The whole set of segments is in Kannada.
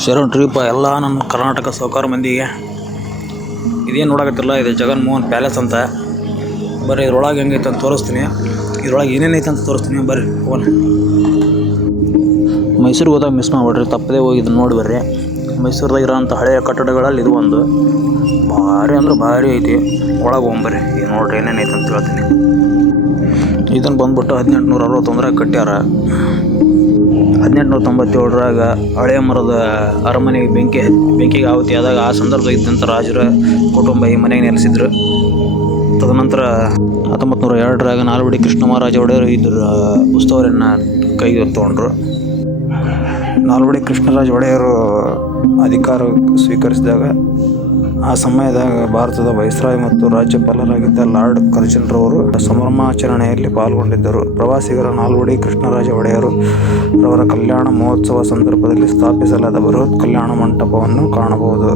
ಶರಣ್ ಟ್ರಿಪ್ ಎಲ್ಲ ನನ್ನ ಕರ್ನಾಟಕ ಸಾಹುಕಾರ ಮಂದಿಗೆ ಇದೇನು ನೋಡಕತ್ತಿಲ್ಲ. ಇದು ಜಗನ್ಮೋಹನ್ ಪ್ಯಾಲೇಸ್ ಅಂತ. ಬರ್ರಿ ಇದ್ರೊಳಗೆ ಹೆಂಗೈತೆ ಅಂತ ತೋರಿಸ್ತೀನಿ. ಇದ್ರೊಳಗೆ ಏನೇನೈತೆ ಅಂತ ತೋರಿಸ್ತೀನಿ. ಬರ್ರಿ ಹೋಗೋಣ. ಮೈಸೂರಿಗೆ ಹೋದಾಗ ಮಿಸ್ ಮಾಡ್ಬಿಡ್ರಿ, ತಪ್ಪದೇ ಹೋಗಿ ಇದನ್ನು ನೋಡಿ ಬರ್ರಿ. ಮೈಸೂರ್ದಾಗ ಇರೋಂಥ ಹಳೆಯ ಕಟ್ಟಡಗಳಲ್ಲಿ ಇದು ಒಂದು ಭಾರಿ ಅಂದ್ರೆ ಭಾರಿ ಐತಿ. ಒಳಗೆ ಹೋಗ್ಬರ್ರಿ, ಈಗ ನೋಡ್ರಿ ಏನೇನೈತೆ ಅಂತ ಹೇಳ್ತೀನಿ. ಇದನ್ನು ಬಂದ್ಬಿಟ್ಟು 1861 ಕಟ್ಟ್ಯಾರ. 1897 ಹಳೆಯ ಮರದ ಅರಮನೆಗೆ ಬೆಂಕಿಗೆ ಆಹುತಿ ಆದಾಗ ಆ ಸಂದರ್ಭದಾಗ ಇದ್ದಂಥ ರಾಜರ ಕುಟುಂಬ ಈ ಮನೆಗೆ ನೆಲೆಸಿದ್ರು. ತದನಂತರ 1902 ನಾಲ್ವಡಿ ಕೃಷ್ಣ ಮಹಾರಾಜ ಒಡೆಯರು ಇದ್ರ ಉಸ್ತುವಾರಿಯನ್ನು ಕೈಗೆ ತೊಗೊಂಡ್ರು. ನಾಲ್ವಡಿ ಕೃಷ್ಣರಾಜ ಒಡೆಯರು ಅಧಿಕಾರ ಸ್ವೀಕರಿಸಿದಾಗ ಆ ಸಮಯದಾಗ ಭಾರತದ ವೈಸ್ರಾಯ್ ಮತ್ತು ರಾಜ್ಯಪಾಲರಾಗಿದ್ದ ಲಾರ್ಡ್ ಕರ್ಜನ್ರವರು ಸಂಭ್ರಮಾಚರಣೆಯಲ್ಲಿ ಪಾಲ್ಗೊಂಡಿದ್ದರು. ಪ್ರವಾಸಿಗರ ನಾಲ್ವಡಿ ಕೃಷ್ಣರಾಜ ಒಡೆಯರು ರವರ ಕಲ್ಯಾಣ ಮಹೋತ್ಸವ ಸಂದರ್ಭದಲ್ಲಿ ಸ್ಥಾಪಿಸಲಾದ ಬೃಹತ್ ಕಲ್ಯಾಣ ಮಂಟಪವನ್ನು ಕಾಣಬಹುದು.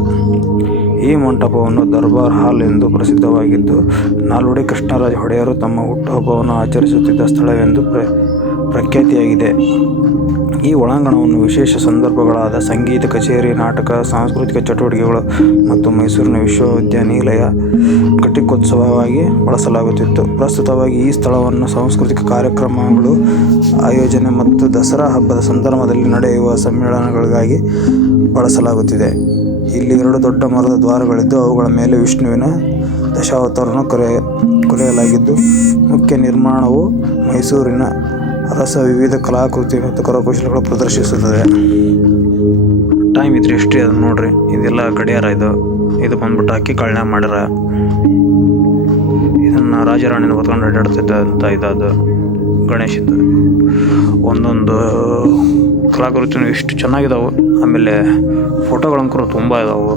ಈ ಮಂಟಪವನ್ನು ದರ್ಬಾರ್ ಹಾಲ್ ಎಂದು ಪ್ರಸಿದ್ಧವಾಗಿದ್ದು, ನಾಲ್ವಡಿ ಕೃಷ್ಣರಾಜ ಒಡೆಯರು ತಮ್ಮ ಹುಟ್ಟುಹಬ್ಬವನ್ನು ಆಚರಿಸುತ್ತಿದ್ದ ಸ್ಥಳವೆಂದು ಪ್ರಖ್ಯಾತಿಯಾಗಿದೆ. ಈ ಒಳಾಂಗಣವನ್ನು ವಿಶೇಷ ಸಂದರ್ಭಗಳಾದ ಸಂಗೀತ ಕಚೇರಿ, ನಾಟಕ, ಸಾಂಸ್ಕೃತಿಕ ಚಟುವಟಿಕೆಗಳು ಮತ್ತು ಮೈಸೂರಿನ ವಿಶ್ವವಿದ್ಯಾನಿಲಯ ಘಟಿಕೋತ್ಸವವಾಗಿ ಬಳಸಲಾಗುತ್ತಿತ್ತು. ಪ್ರಸ್ತುತವಾಗಿ ಈ ಸ್ಥಳವನ್ನು ಸಾಂಸ್ಕೃತಿಕ ಕಾರ್ಯಕ್ರಮಗಳು ಆಯೋಜನೆ ಮತ್ತು ದಸರಾ ಹಬ್ಬದ ಸಂದರ್ಭದಲ್ಲಿ ನಡೆಯುವ ಸಮ್ಮೇಳನಗಳಿಗಾಗಿ ಬಳಸಲಾಗುತ್ತಿದೆ. ಇಲ್ಲಿ 2 ದೊಡ್ಡ ಮರದ ದ್ವಾರಗಳಿದ್ದು ಅವುಗಳ ಮೇಲೆ ವಿಷ್ಣುವಿನ ದಶಾವತಾರವನ್ನು ಕೊರೆಯಲಾಗಿದ್ದು, ಮುಖ್ಯ ನಿರ್ಮಾಣವು ಮೈಸೂರಿನ ಅರಸ ವಿವಿಧ ಕಲಾಕೃತಿ ಮತ್ತು ಕರಕುಶಲಗಳು ಪ್ರದರ್ಶಿಸುತ್ತದೆ. ಟೈಮ್ ಇದ್ರೆ ಹಿಸ್ಟ್ರಿ ಅದನ್ನು ನೋಡ್ರಿ. ಇದೆಲ್ಲ ಗಡಿಯಾರ. ಇದು ಬಂದ್ಬಿಟ್ಟು ಅಕ್ಕಿ ಕಾಳಿನಾಗ ಮಾಡ್ಯಾರ. ಇದನ್ನು ರಾಜರಾಣಿನ ಹೊತ್ಕೊಂಡು ಅಡ್ಡಾಡ್ತಿದ್ದಂಥ ಇದು ಗಣೇಶದ್ದು ಒಂದೊಂದು ಕಲಾಕೃತಿನೂ ಇಷ್ಟು ಚೆನ್ನಾಗಿದ್ದಾವೆ. ಆಮೇಲೆ ಫೋಟೋಗಳಂಕರು ತುಂಬ ಇದಾವೆ.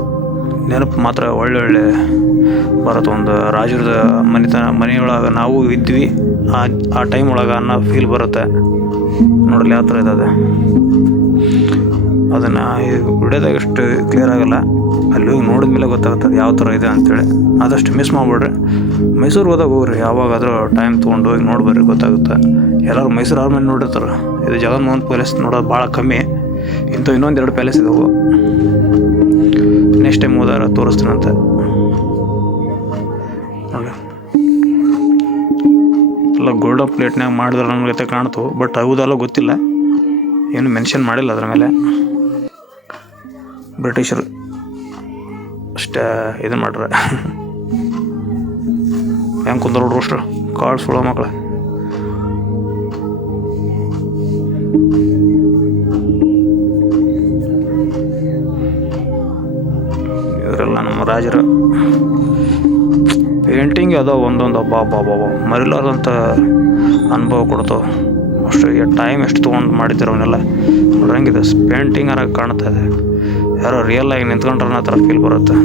ನೆನಪು ಮಾತ್ರ ಒಳ್ಳೆ ಬರುತ್ತೆ. ಒಂದು ರಾಜರದ ಮನೆಯೊಳಗೆ ನಾವು ಇದ್ವಿ ಆ ಟೈಮ್ ಒಳಗೆ ಅನ್ನೋ ಫೀಲ್ ಬರುತ್ತೆ. ನೋಡಲಿ ಯಾವ ಥರ ಇದ್ದಾವೆ. ಅದನ್ನು ವಿಡಿಯೋದಾಗ ಎಷ್ಟು ಕ್ಲಿಯರ್ ಆಗಲ್ಲ, ಅಲ್ಲಿ ಹೋಗಿ ನೋಡಿದ ಮೇಲೆ ಗೊತ್ತಾಗ್ತದೆ ಯಾವ ಥರ ಇದೆ ಅಂಥೇಳಿ. ಆದಷ್ಟು ಮಿಸ್ ಮಾಡಿಬಿಡ್ರಿ. ಮೈಸೂರಿಗೆ ಹೋದಾಗ ಹೋಗ್ರಿ, ಯಾವಾಗಾದರೂ ಟೈಮ್ ತೊಗೊಂಡು ಹೋಗಿ ನೋಡ್ಬರ್ರಿ, ಗೊತ್ತಾಗುತ್ತೆ. ಎಲ್ಲರೂ ಮೈಸೂರು ಅರಮನೆ ನೋಡಿರ್ತಾರೆ. ಇದು ಜಗನ್ಮೋಹನ್ ಪ್ಯಾಲೇಸ್ ನೋಡೋದು ಭಾಳ ಕಮ್ಮಿ. ಇನ್ನೊಂದು 2 ಪ್ಯಾಲೇಸ್ ಇದಾವೆ. ನೆಕ್ಸ್ಟ್ ಟೈಮ್ ಹೋದಾಗ ತೋರಿಸ್ತೀನಂತೆ ನೋಡಿ. ಎಲ್ಲ ಗೋಲ್ಡನ್ ಪ್ಲೇಟ್ನಾಗ ಮಾಡಿದ್ರೆ ನನಗೆ ಕಾಣ್ತು, ಬಟ್ ಹೌದಲ್ಲ ಗೊತ್ತಿಲ್ಲ, ಏನು ಮೆನ್ಷನ್ ಮಾಡಿಲ್ಲ ಅದ್ರ ಮೇಲೆ. ಬ್ರಿಟಿಷರು ಅಷ್ಟೇ ಇದನ್ನು ಮಾಡ್ರೆ ಹೆಂಗೆ ಕುಂದ್ರ ನೋಡ್ರು ಅಷ್ಟು ಕಾಳು ಸುಳೋ ಮಕ್ಕಳ. ಇವರೆಲ್ಲ ನಮ್ಮ ರಾಜರು ಪೇಂಟಿಂಗ್ ಅದಾವ ಒಂದೊಂದು ಬಾಬಾ ಮರಿಲಾರ್ದಂಥ ಅನುಭವ ಕೊಡ್ತಾವೆ. ಅಷ್ಟು ಟೈಮ್ ಎಷ್ಟು ತೊಗೊಂಡು ಮಾಡಿದ್ದಾರೆ ಅವನ್ನೆಲ್ಲ ನೋಡ್ರಂಗಿದೆ. ಪೇಂಟಿಂಗ್ ಅರಾಗ ಕಾಣ್ತಾ ಇದೆ. ಯಾರೋ ರಿಯಲ್ ಆಗಿ ನಿಂತ್ಕೊಂಡ್ರೆ ಆ ಥರ ಫೀಲ್ ಬರುತ್ತೆ.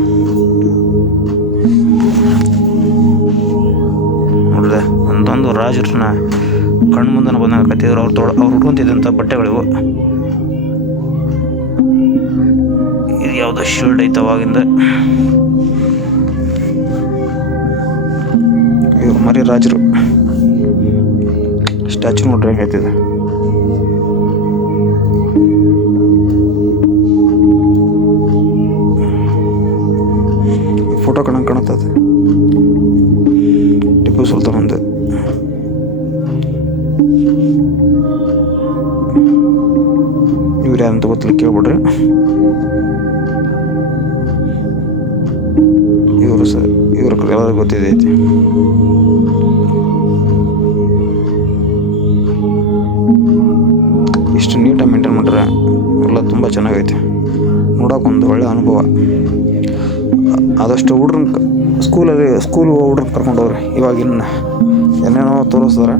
ನೋಡಿದೆ ಒಂದೊಂದು ರಾಜರನ್ನ ಕಣ್ಣು ಮುಂದೆ ಬಂದಾಗ ಕತ್ತಿದ್ರು. ಅವ್ರು ಉಟ್ಕೊಂತಿದ್ದಂಥ ಬಟ್ಟೆಗಳಿವು. ಇದು ಯಾವುದೋ ಶೀಲ್ಡ್ ಐತೆ ಅವಾಗಿಂದ. ಇವ್ರು ಮರಿ ರಾಜರು ಸ್ಟ್ಯಾಚು ನೋಡ್ರಿ ಹೇಗಿದೆ. ಫೋಟೋ ಕಾಣುತ್ತದೆ. ಟಿಪ್ಪು ಸುಲ್ತಾನಂದು. ಇವ್ರು ಯಾರಂತ ಗೊತ್ತಿಲ್ಲ, ಕೇಳ್ಬಿಡ್ರಿ. ಇವ್ರ ಎಲ್ಲರಿಗೂ ಗೊತ್ತಿದೆ ಐತಿ. ಇಷ್ಟು ನೀಟಾಗಿ ಮೇಂಟೈನ್ ಮಾಡ್ರೆ ಎಲ್ಲ ತುಂಬ ಚೆನ್ನಾಗೈತಿ. ನೋಡೋಕೆ ಒಂದು ಒಳ್ಳೆ ಅನುಭವ. ಆದಷ್ಟು ಹುಡ್ರನ್ನ ಸ್ಕೂಲ್ ಹುಡ್ರನ್ನ ಕರ್ಕೊಂಡವ್ರಿ. ಇವಾಗಿನ ಏನೇನೋ ತೋರಿಸ್ತಾರೆ,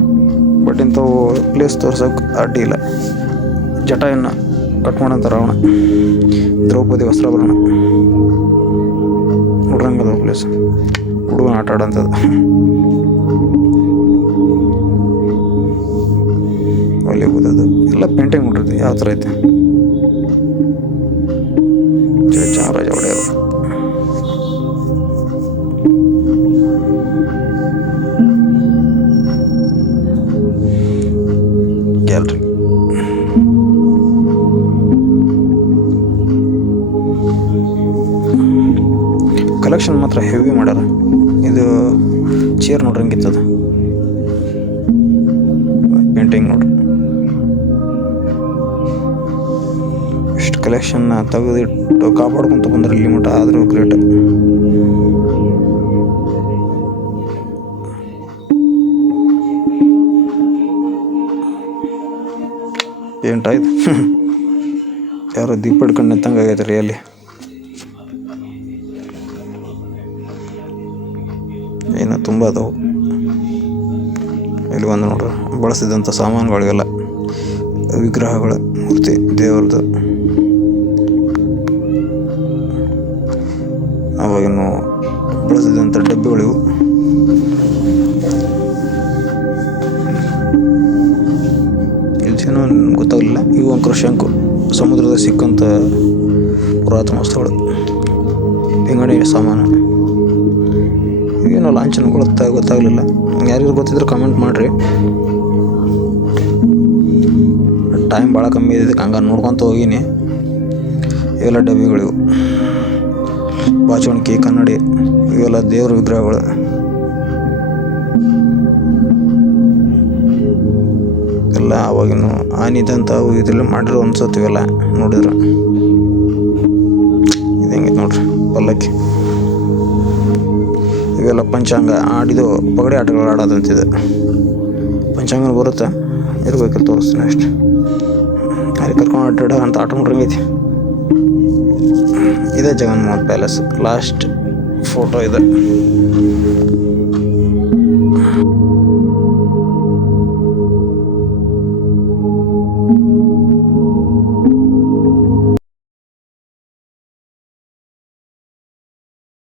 ಬಟ್ ಇಂಥವು ಪ್ಲೇಸ್ ತೋರ್ಸೋಕೆ ಅಡ್ಡಿ ಇಲ್ಲ. ಜಟಾಯನ್ನು ಕಟ್ ಮಾಡಂತ ರಾವಣ, ದ್ರೌಪದಿ ವಸ್ತ್ರಾಭರಣ ಹುಡ್ರಂಗದ ಪ್ಲೇಸ್. ಹುಡುಗನ ಆಟ ಆಡೋಂಥದ್ದು. ವಾಲಿವುಡ್ ಅದು ಎಲ್ಲ ಪೇಂಟಿಂಗ್ ಮಾಡಿರುತ್ತೆ. ಯಾವ ಥರ ಐತೆ ಚಾಮರಾಜ ಒಡೆಯರು. ಗ್ಯಾಲರಿ ಕಲೆಕ್ಷನ್ ಮಾತ್ರ ಹೆವಿ ಮಾಡ್ಯಾರ. ಇದು ಚೇರ್ ನೋಡ್ರಿ ಹಂಗಿತ್ತದ ಪೇಂಟಿಂಗ್ ನೋಡ್ರಿ. ಇಷ್ಟು ಕಲೆಕ್ಷನ್ನ ತೆಗೆದಿಟ್ಟು ಕಾಪಾಡ್ಕೊಂತ ಬಂದ್ರೆ ಲಿಮಿಟ್ ಆದರೂ ಗ್ರೇಟ್. ಏನ್ಟಾಯ್ತು ಯಾರೋ ದೀಪ ಹಿಡ್ಕೊಂಡು ನಿಂತಂಗೆ ಆಗೈತೆ ರೀ ಅಲ್ಲಿ. ಏನೋ ತುಂಬ ಅದಾವು ಇಲ್ಲಿ. ಒಂದು ನೋಡ್ರಿ ಬಳಸಿದಂಥ ಸಾಮಾನುಗಳಿಗೆಲ್ಲ ವಿಗ್ರಹಗಳು, ಮೂರ್ತಿ ದೇವ್ರದ್ದು, ಅವಾಗಿನ ಬಳಸಿದಂಥ ಡಬ್ಬಿಗಳಿವು. ಏನೋ ಗೊತ್ತಾಗಲಿಲ್ಲ. ಇವು ಅಂಕರ ಶಂಕು, ಸಮುದ್ರದ ಸಿಕ್ಕಂಥ ಪುರಾತನ ವಸ್ತುಗಳು, ಪಿಂಗಣಿ ಸಾಮಾನು. ಏನೋ ಲಾಂಛನಗಳು ಗೊತ್ತಾಗಲಿಲ್ಲ. ಯಾರಿಗೂ ಗೊತ್ತಿದ್ರೆ ಕಮೆಂಟ್ ಮಾಡಿರಿ. ಟೈಮ್ ಭಾಳ ಕಮ್ಮಿ ಇದೆ, ಹಂಗೆ ನೋಡ್ಕೊತ ಹೋಗೀನಿ. ಇವೆಲ್ಲ ಡಬ್ಬಿಗಳಿವು, ಬಾಚಣಿಕೆ, ಕನ್ನಡಿ, ಇವೆಲ್ಲ ದೇವ್ರ ವಿಗ್ರಹಗಳು. ಎಲ್ಲ ಅವಾಗಿನ ಆನಿದಂಥವು ಇದೆಲ್ಲ ಮಾಡಿರೋ ಅನ್ಸತ್ತೆ ಇವೆಲ್ಲ ನೋಡಿದ್ರೆ. ಇದು ಹೆಂಗೈತೆ ನೋಡ್ರಿ ಪಲ್ಲಕ್ಕಿ. ಇವೆಲ್ಲ ಪಂಚಾಂಗ ಆಡಿದು ಪಗಡೆ ಆಟಗಳು ಆಡೋದಂತಿದೆ. ಪಂಚಾಂಗ ಬರುತ್ತೆ, ಇರ್ಬೇಕಲ್ಲಿ ತೋರಿಸ್ತೀನಿ ಅಷ್ಟೆ. ಅಲ್ಲಿ ಕರ್ಕೊಂಡು ಅಡ್ಡಾಡೋ ಅಂತ ಆಟ ನೋಡ್ರಂಗೈತಿ. ಇದೇ ಜಗನ್ಮೋಹನ್ ಪ್ಯಾಲೇಸ್ ಲಾಸ್ಟ್ ಫೋಟೋ ಇದೆ.